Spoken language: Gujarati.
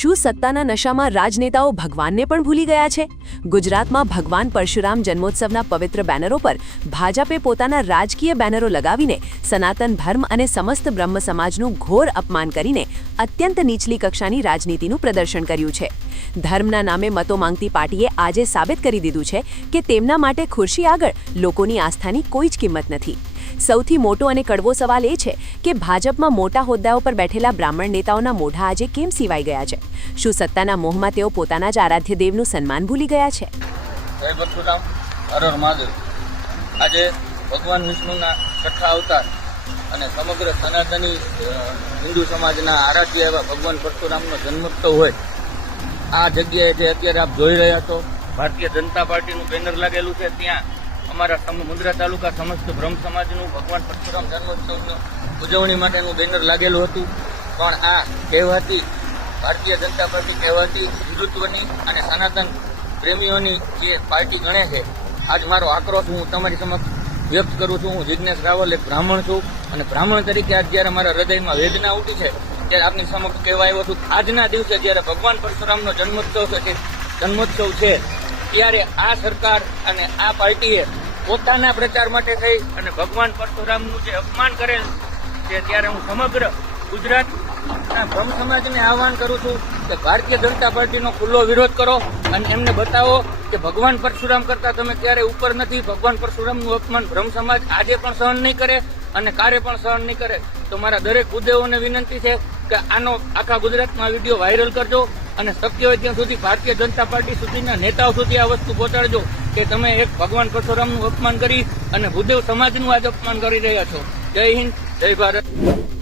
શું સત્તાના નશામાં રાજનેતાઓ ભગવાનને પણ ભૂલી ગયા છે? ગુજરાતમાં ભગવાન પરશુરામ જન્મોત્સવના પવિત્ર બેનરો પર ભાજપે પોતાના રાજકીય બેનરો લગાવીને સનાતન ધર્મ અને સમસ્ત બ્રહ્મ સમાજનું ઘોર અપમાન કરીને અત્યંત નીચલી કક્ષાની રાજનીતિનું પ્રદર્શન કર્યું છે. ધર્મના નામે મતો માંગતી પાર્ટીએ આજે સાબિત કરી દીધું છે કે તેમના માટે ખુરશી આગળ લોકોની આસ્થાની કોઈ જ કિંમત નથી. સૌથી મોટો અને કડવો સવાલ એ છે કે ભાજપમાં મોટા હોદ્દાઓ પર બેઠેલા બ્રાહ્મણ નેતાઓના મોઢા આજે કેમ સીવાઈ ગયા છે? શું સત્તાના મોહમાં તેઓ પોતાના જ આરાધ્ય દેવનું સન્માન ભૂલી ગયા છે? જય પરશુરામ, હર હર મહાદેવ. આજે ભગવાન વિષ્ણુના છઠ્ઠા અવતાર અને સમગ્ર સનાતની હિન્દુ સમાજના આરાધ્ય એવા ભગવાન પરશુરામનો જન્મોત્સવ હોય આ જગ્યાએ જે અત્યારે આપ જોઈ રહ્યા છો, ભારતીય જનતા પાર્ટીનું બેનર લાગેલું છે. ત્યાં અમારા મુન્દ્રા તાલુકા સમસ્ત બ્રહ્મ સમાજનું ભગવાન પરશુરામ જન્મોત્સવની ઉજવણી માટેનું બેનર લાગેલું હતું. પણ આ કહેવાતી ભારતીય જનતા પાર્ટી કહેવાતી હિન્દુત્વની અને સનાતન પ્રેમીઓની જે પાર્ટી ગણે છે, આજ મારો આક્રોશ હું તમારી સમક્ષ વ્યક્ત કરું છું. હું જિજ્ઞેશ રાવલ, એક બ્રાહ્મણ છું અને બ્રાહ્મણ તરીકે આજ જ્યારે મારા હૃદયમાં વેદના ઉઠી છે ત્યારે આપની સમક્ષ કહેવા આવ્યો છું. આજના દિવસે જ્યારે ભગવાન પરશુરામનો જન્મોત્સવ છે ત્યારે આ સરકાર અને આ પાર્ટીએ પોતાના પ્રચાર માટે થઈ અને ભગવાન પરશુરામનું જે અપમાન કરેલ છે, ત્યારે હું સમગ્ર ગુજરાતના બ્રહ્મ સમાજને આહવાન કરું છું કે ભારતીય જનતા પાર્ટીનો ખુલ્લો વિરોધ કરો અને એમને બતાવો કે ભગવાન પરશુરામ કરતા તમે ક્યારેય ઉપર નથી. ભગવાન પરશુરામનું અપમાન બ્રહ્મ સમાજ આજે પણ સહન નહીં કરે અને કારે પણ સહન નહીં કરે. તો મારા દરેક ઉદ્દેવોને વિનંતી છે કે આનો આખા ગુજરાતમાં વિડીયો વાયરલ કરજો અને શક્ય હોય ત્યાં સુધી ભારતીય જનતા પાર્ટી સુધીના નેતાઓ સુધી આ વસ્તુ પહોંચાડજો કે તમે એક ભગવાન પરશુરામનું અપમાન કરી અને ભૂદેવ સમાજનું આજ અપમાન કરી રહ્યા છો. જય હિન્દ, જય ભારત.